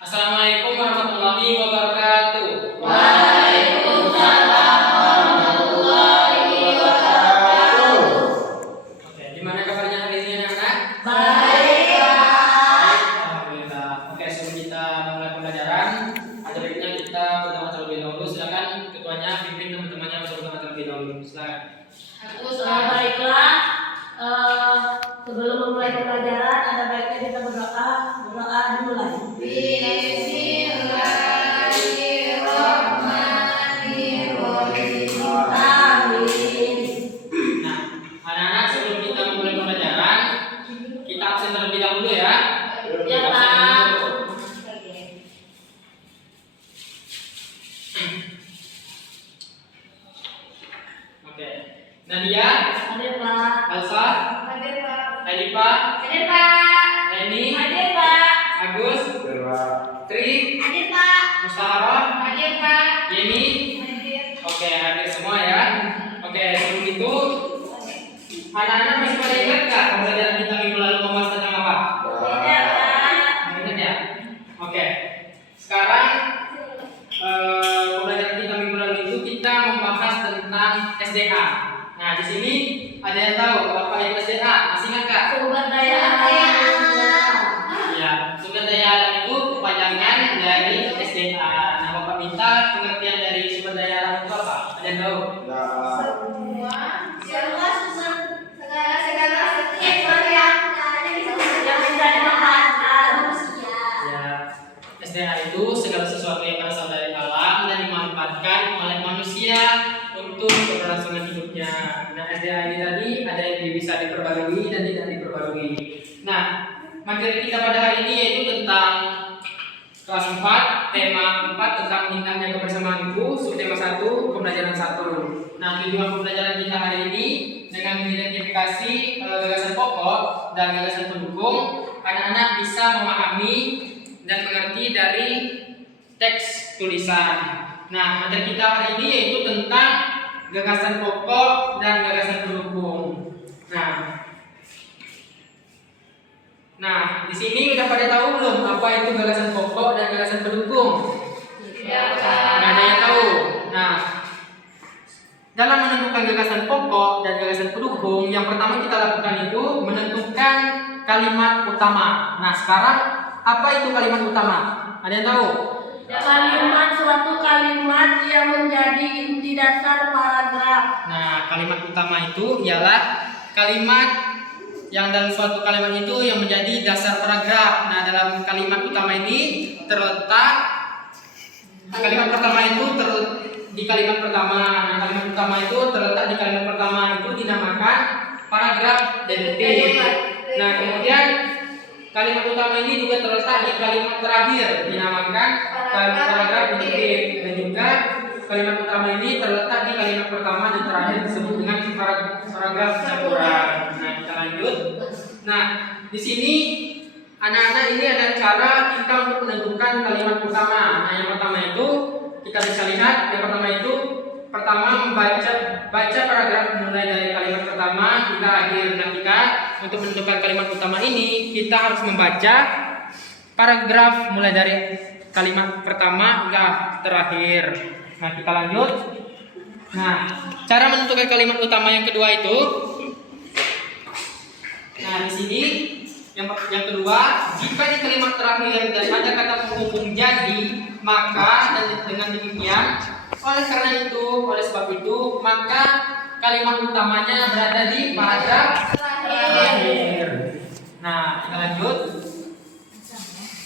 Assalamualaikum warahmatullahi wabarakatuh. Waalaikumsalam warahmatullahi wabarakatuh. Oke, gimana kabarnya hari ini anak-anak? Baik, Pak. Alhamdulillah. Oke, sebelum kita mulai pembelajaran, ada baiknya kita berdoa terlebih dahulu. Silakan ketuanya pimpin teman-temannya untuk berdoa terlebih dahulu. Silakan. Baiklah. Sebelum memulai pembelajaran, ada baiknya kita berdoa dimulai. Bismillahirrahmanirrahim. Amin. Nah, anak-anak sebelum kita memulai pembelajaran, kita absen terlebih dahulu ya. Ya, Absen Pak. dulu. Oke. Nadia, Hadir, Pak. Elsa, Hadir, Pak. Elipa, Hadir, Pak. Eni, Hadir, Pak. Agus, Tri, Hadir, Pak. Mustaharah, Hadir, Pak. Yeni. Hadir. Oke, hadir semua ya. Oke, sebelum itu anak-anak masih pada ingat nggak pembelajaran kita minggu lalu membahas tentang apa? Tidak, Pak. Ingat ya? Oke. Sekarang pembelajaran kita minggu lalu itu kita membahas tentang SDA. Nah, di sini ada yang tahu apa itu SDA? Masih ingat nggak? Sumber daya alam. Ya, sumber daya alam itu kepanjangan dari SDA. Nah, Bapak minta pengertian dari sumber daya alam itu apa? Ada yang tahu? Segala sektor yang bisa dimanfaatkan manusia. Ya, SDA itu segala sesuatu yang berasal dari alam dan dimanfaatkan oleh manusia untuk keberlangsungan hidupnya. Nah, SDA ini tadi ada yang bisa diperbarui dan tidak diperbarui. Nah, materi kita pada hari ini yaitu tentang kelas 4, tema 4 tentang indahnya kebersamaanku, subtema 1, pembelajaran 1. Nah, tujuan pembelajaran kita hari ini dengan mengidentifikasi gagasan pokok dan gagasan pendukung, anak-anak bisa memahami dan mengerti dari teks tulisan. Nah, materi kita hari ini yaitu tentang gagasan pokok dan gagasan pendukung. Nah, di sini udah pada tahu belum apa itu gagasan pokok dan gagasan pendukung? Ya, Pak. Nggak ada yang tahu. Nah, dalam menentukan gagasan pokok dan gagasan pendukung, yang pertama kita lakukan itu menentukan kalimat utama. Nah, sekarang apa itu kalimat utama? Ada yang tahu? Kalimat suatu kalimat yang menjadi inti dasar paragraf. Nah, kalimat utama itu ialah kalimat yang dalam suatu kalimat itu yang menjadi dasar paragraf. Nah, dalam kalimat utama ini terletak kalimat pertama itu di kalimat pertama. Nah, kalimat utama itu terletak di kalimat pertama itu dinamakan paragraf deduktif. Nah, kemudian kalimat utama ini juga terletak di kalimat terakhir dinamakan paragraf deduktif. Dan juga kalimat utama ini terletak di kalimat pertama dan terakhir disebut dengan paragraf campuran. Nah, kita lanjut. Nah, di sini anak-anak ini ada cara kita untuk menentukan kalimat utama. Nah, yang pertama itu kita bisa lihat, yang pertama itu membaca paragraf mulai dari kalimat pertama hingga akhir. Nah, kita untuk menentukan kalimat utama ini kita harus membaca paragraf mulai dari kalimat pertama hingga terakhir. Nah, kita lanjut. Nah, cara menentukan kalimat utama yang kedua itu. Nah, di sini yang kedua, jika di kalimat terakhir dan ada kata penghubung jadi, maka dengan demikian, oleh sebab itu, maka kalimat utamanya berada di paragraf terakhir. Nah, kita lanjut.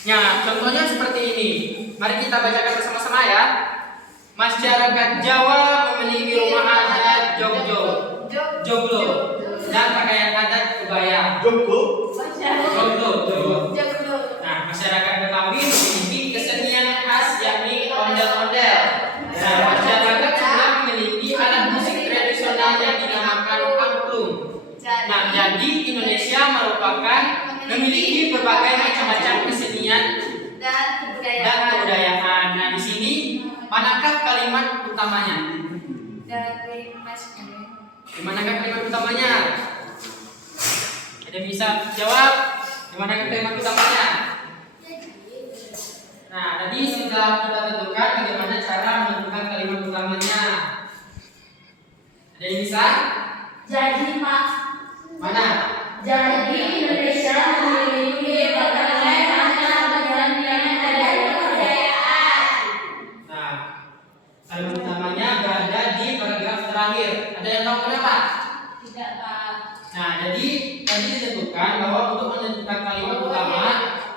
Nah, contohnya seperti ini. Mari kita bacakan bersama-sama ya. Masyarakat Jawa memiliki rumah adat joglo dan pakaian adat kebaya. Joglo. Nah, masyarakat Betawi memiliki kesenian khas yakni ondel-ondel. Nah, masyarakat Sunda memiliki alat musik tradisional yang dinamakan angklung. Nah, jadi Indonesia memiliki berbagai macam-macam kesenian dan kebudayaan. Nah, di sini manakah kalimat utamanya? Di manakah kalimat utamanya? Ada bisa jawab? Di manakah kalimat utamanya? Nah, tadi sudah kita tentukan bagaimana cara menentukan kalimat utamanya. Ada yang bisa? Jadi Pak, Mana? jadi Indonesia memiliki berbagai macam bagian kebudayaan. Nah, kalimat utamanya berada di paragraf terakhir. Ada yang tahu kenapa? Tidak Pak. Nah, jadi tadi ditentukan bahwa untuk menentukan kalimat utama,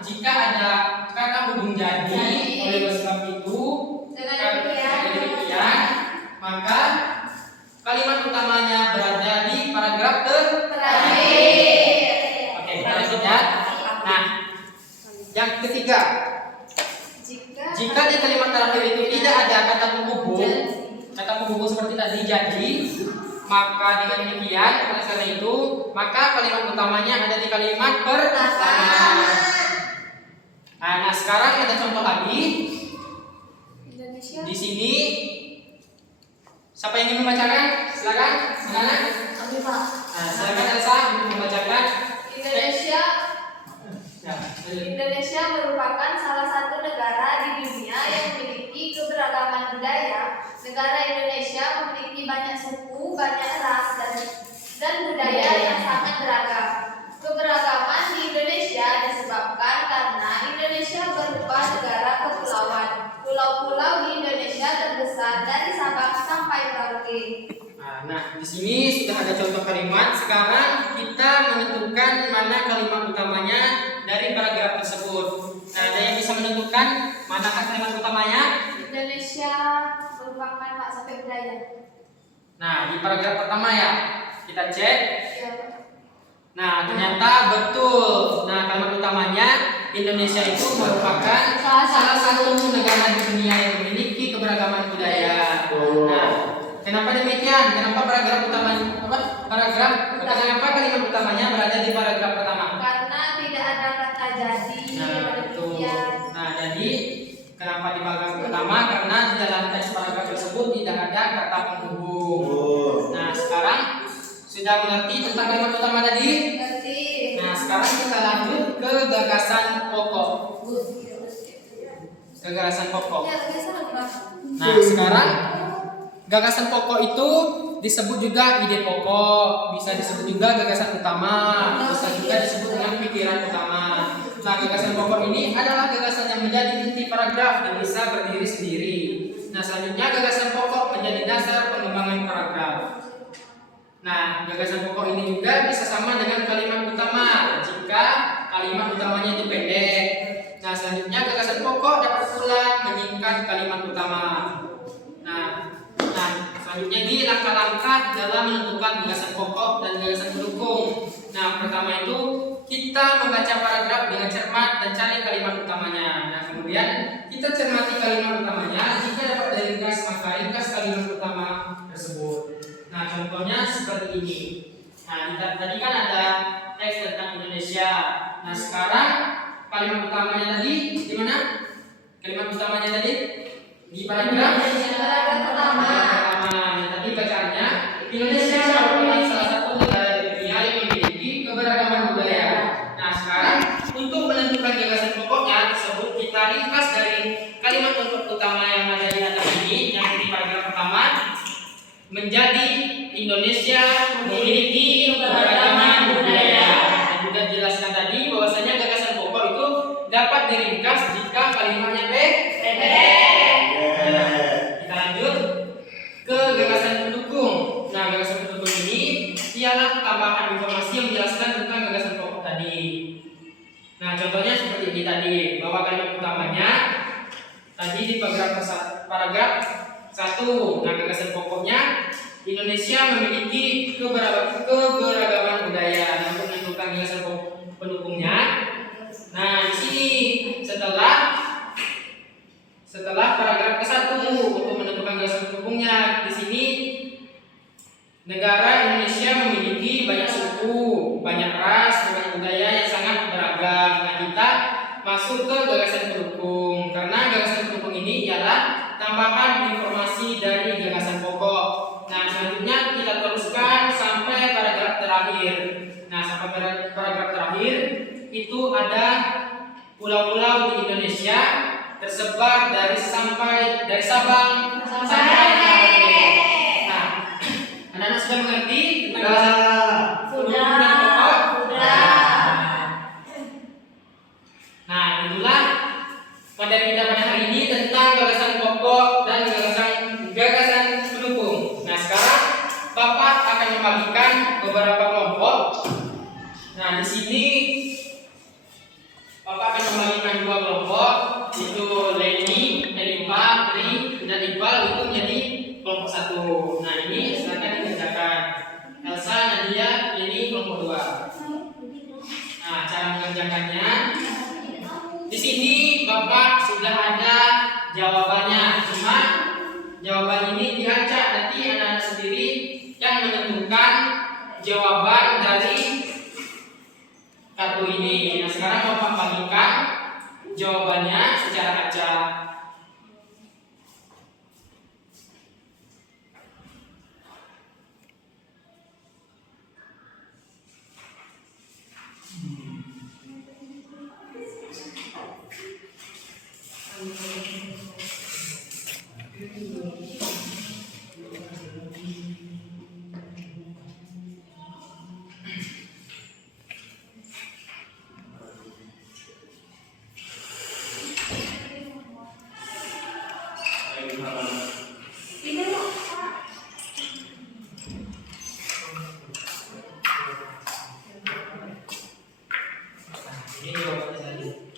jika ada kata hubung jadi, oleh sebab itu, Dengan demikian, maka kalimat utamanya berada di paragraf terakhir. Oke, kita lanjut ya. Nah, yang ketiga, jika di kalimat terakhir itu tidak ada kata penghubung seperti tadi jadi, maka dengan demikian, oleh karena itu, maka kalimat utamanya ada di kalimat pertama. Nah, sekarang ada contoh lagi. Di sini, siapa yang ingin membacakan? Silakan. Mana? Oke Pak. Nah, silakan Elsa untuk membacakan. Indonesia Ya, Indonesia merupakan salah satu negara di dunia yang memiliki keberagaman budaya. Negara Indonesia memiliki banyak suku, banyak ras, dan budaya yang sangat beragam. Keberagaman di Indonesia disebabkan karena Indonesia berupa negara kepulauan. Pulau-pulau di Indonesia terbesar dari Sabang sampai Merauke. Nah, di sini sudah ada contoh kalimat. Sekarang kita menentukan mana kalimat utamanya dari paragraf tersebut. Nah, ada yang bisa menentukan manakah kalimat utamanya? Indonesia merupakan Pak sampai budaya. Nah, di paragraf pertama ya. Kita cek. Ya, Pak. Nah, ternyata betul. Nah, kalimat utamanya Indonesia itu merupakan salah satu negara di dunia yang memiliki keberagaman budaya. Nah, kenapa demikian? Kenapa paragraf utama kenapa kalimat utamanya berada di paragraf pertama? Karena tidak ada kata jadi. Nah, betul. Nah, jadi kenapa di paragraf pertama? Karena di dalam teks paragraf tersebut tidak ada kata penghubung. Nah, sekarang sudah mengerti tentang kalimat utama tadi? Ngerti. Nah, sekarang kita lanjut ke gagasan pokok. Gagasan pokok. Ya, biasa Pak. Nah, sekarang gagasan pokok itu disebut juga ide pokok, bisa disebut juga gagasan utama, bisa juga disebut dengan pikiran utama. Nah, gagasan pokok ini adalah gagasan yang menjadi inti paragraf dan bisa berdiri sendiri. Nah, selanjutnya gagasan pokok menjadi dasar pengembangan paragraf. Nah, gagasan pokok ini juga bisa sama dengan kalimat utama jika kalimat utamanya itu pendek. Nah, selanjutnya gagasan pokok dapat pula menyingkat kalimat utama. Nah, selanjutnya ini langkah-langkah dalam menentukan gagasan pokok dan gagasan pendukung. Nah, pertama itu kita membaca paragraf dengan cermat dan cari kalimat utamanya. Nah, kemudian kita cermati kalimat utamanya. Jika dapat diringkas, maka ringkas kalimat utama tersebut. Nah, contohnya seperti ini. Nah, tadi kan ada teks tentang Indonesia. Nah, sekarang kalimat utamanya tadi di mana? Kalimat utamanya tadi di paragraf pertama. Yang tadi bacaannya Indonesia merupakan salah satu negara di dunia yang memiliki keberagaman budaya. Nah, sekarang untuk menentukan gagasan pokoknya tersebut kita ringkas dari kalimat utama yang ada di atas ini, yang di paragraf pertama menjadi Indonesia memiliki keberagaman budaya. Dan juga dijelaskan tadi bahwasanya gagasan pokok itu dapat diringkas jika kalimatnya pendek. Nah, kita lanjut ke gagasan pendukung. Nah, gagasan pendukung ini ialah tambahan informasi yang menjelaskan tentang gagasan pokok tadi. Nah, contohnya seperti ini tadi, bahwa kalimat utamanya tadi di paragraf 1. Nah, gagasan pokoknya Indonesia memiliki keberagaman budaya. Nah, untuk menentukan gagasan pendukungnya. Nah, di sini setelah paragraf ke-1 untuk menentukan gagasan pendukungnya, di sini negara Indonesia memiliki banyak suku, banyak ras, banyak budaya yang sangat beragam. Nah, kita masuk ke gagasan pendukung karena gagasan pendukung ini ialah tambahan informasi dari gagasan pokok. Nah, selanjutnya kita teruskan sampai paragraf terakhir. Nah, sampai paragraf terakhir itu ada pulau-pulau di Indonesia tersebar dari Sabang sampai Merauke. Nah, anak-anak sudah mengerti tentang gagasan Sudah. Nah, itulah materi kita pada hari ini tentang gagasan pokok dan gagasan pendukung. Nah, sekarang Bapak akan membagikan beberapa kelompok. Nah, di sini Bapak akan membagikan dua kelompok, itu Leni, Elipa, Tri, dan Iqbal itu menjadi kelompok satu. Nah, ini silakan dikerjakan. Elsa, Nadia, ini kelompok dua. Nah, cara mengerjakannya di sini Bapak sudah ada jawabannya, cuma jawaban ini diacak, nanti anak-anak sendiri yang menentukan jawaban dari kartu ini. Nah, sekarang Bapak bagikan jawabannya secara acak. Ini jawabannya tadi.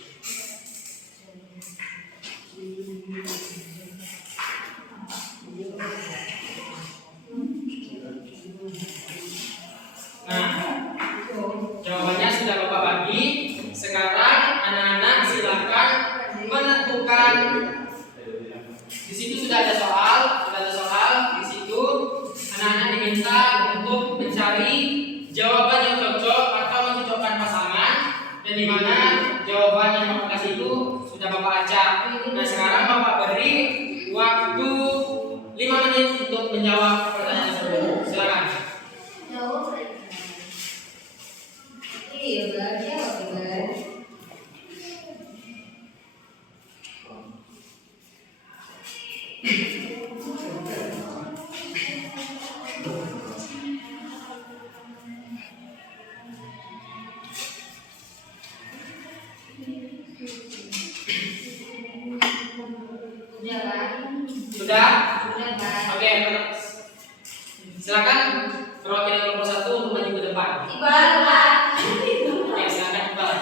Nah, jawabannya sudah Bapak bagi. Sekarang anak-anak silakan menentukan. Di situ sudah ada soal, di situ anak-anak diminta untuk mencari jawaban yang cocok atau mencocokkan pasangan, dan di mana jawaban yang Bapak kasih itu sudah Bapak acak. Nah, sekarang Bapak beri waktu 5 menit untuk menjawab pertanyaan tersebut. Silakan. Iya, belajar. Sudah? Oke, silakan perwakilan kelompok satu untuk maju ke depan. Oke, silakan Iqbal.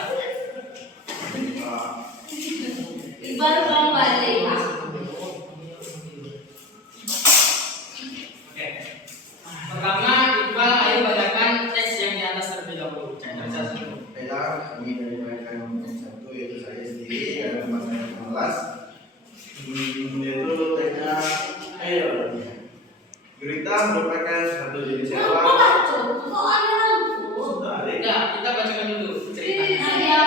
Oke. Pertama, Iqbal, ayo bacakan teks yang di atas terlebih dahulu. Baiklah, ini dari mereka yang nomor satu yaitu saya sendiri ada pasal 15. Yaitu teksnya Gurita merupakan satu jenis hewan. Sudah, Dek. Enggak, kita bacakan dulu ceritanya.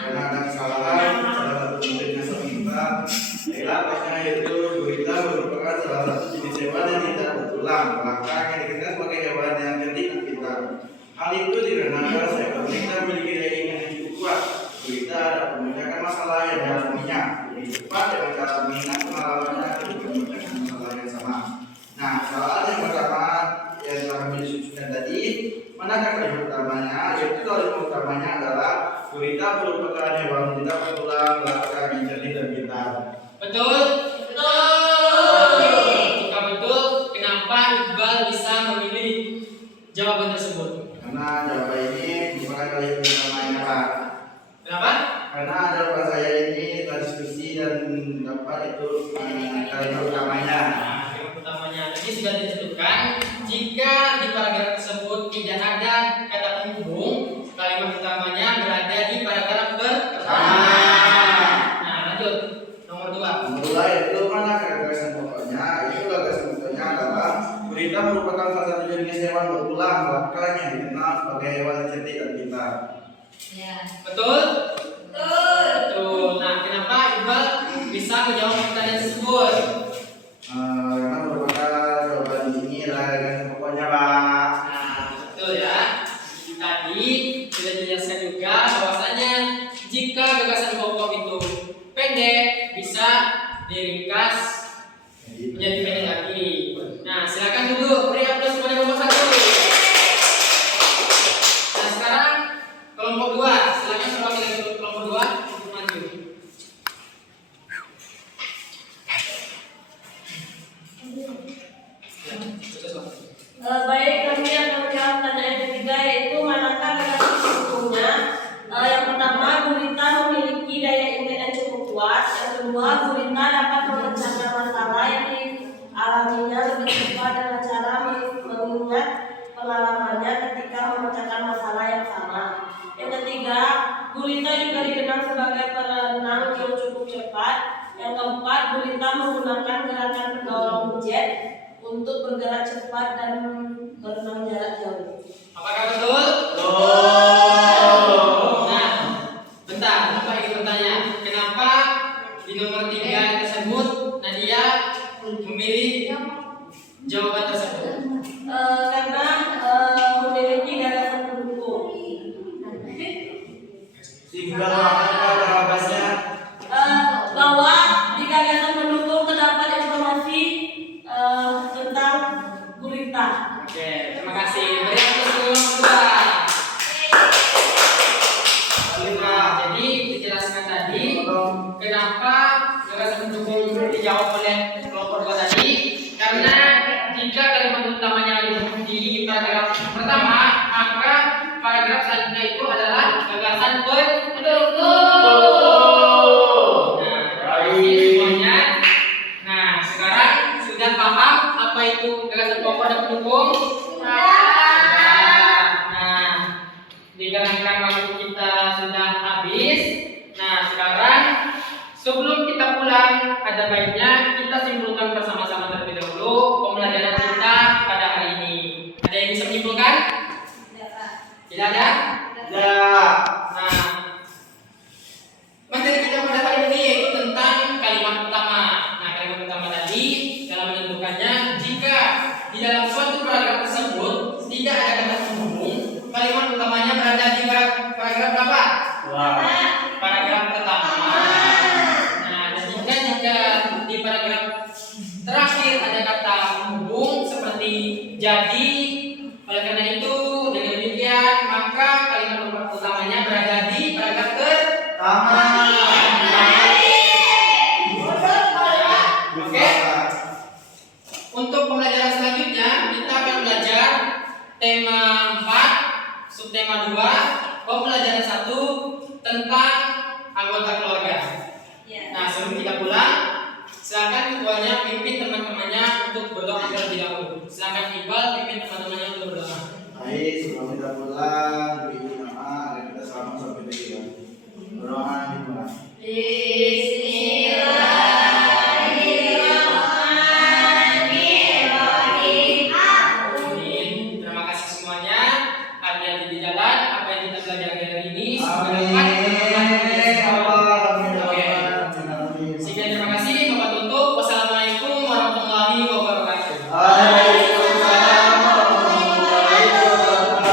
Karena ada kesalahan salah satu jenisnya kita. Baiklah, teksnya yaitu Gurita merupakan salah satu jenis hewan yang tidak bertulang belakang yang dikenal sebagai hewan yang cerdik dan pintar. Hal itu dikarenakan seekor gurita memiliki daya ingat yang cukup kuat. Gurita dapat memecahkan masalah yang dialaminya lebih cepat dengan cara mengingat pengalamannya ketika memecahkan masalah yang sama. Nah, soal yang pertama yang telah kami diskusikan tadi, manakah kalimat utamanya? Yaitu kalimat utamanya adalah gurita merupakan hewan tidak bertulang belakang yang cerdik dan pintar. Betul? Jika betul, kenapa Iqbal bisa memilih jawaban tersebut? Karena jawaban ini merupakan kalimat utamanya, Pak. Kenapa? Karena jawaban saya ini telah diskusi dan dapat itu kalimat utamanya. Nah, kalimat utamanya tadi sudah ditentukan. Jika di paragraf tersebut tidak ada kata penghubung, kalimat utamanya berada di paragraf pertama. Nah, lanjut. Nomor 2. Nomor 2 yaitu mana gagasan pokoknya? Itu gagasan pokoknya adalah gurita merupakan salah satu jenis hewan berulang belakang yang dikenal sebagai hewan yang cerdik dan pintar. Betul? Betul. Nah, kenapa Iqbal bisa menjawab pertanyaan tersebut? Karena merupakan jawaban ini adalah gagasan pokoknya, Pak. Nah, betul ya. Tadi sudah dijelaskan juga bahwasanya pendukung. Nah, terima kasih semuanya. Nah, sekarang sudah paham apa itu gagasan pokok dan pendukung? Nah, dikarenakan waktu kita sudah habis. Nah, sekarang sebelum kita pulang, ada baiknya kita simpulkan bersama-sama terlebih dahulu pembelajaran kita pada hari ini. Ada yang bisa menyimpulkan? Tidak ada? Ya. Nah, materi kita pada hari ini yaitu tentang kalimat utama. Nah, kalimat utama tadi dalam menentukannya, jika di dalam suatu paragraf tersebut tidak ada kata penghubung, kalimat utamanya berada di paragraf berapa? Paragraf pertama. Nah, dan jika di paragraf terakhir ada kata penghubung seperti jadi, oleh karena itu dengan demikian maka kalimat utamanya berada di paragraf pertama. Oke. Untuk pembelajaran selanjutnya kita akan belajar tema 4, subtema 2, pembelajaran 1 tentang anggota keluarga. Nah, sebelum kita pulang, silakan ketuanya pimpin teman-temannya untuk berdoa terlebih dahulu. Silakan Iqbal pimpin teman-temannya untuk berdoa. Baik, sebelum kita pulang, beri nama agar kita selamat sampai tujuan. Berdoa dimulai.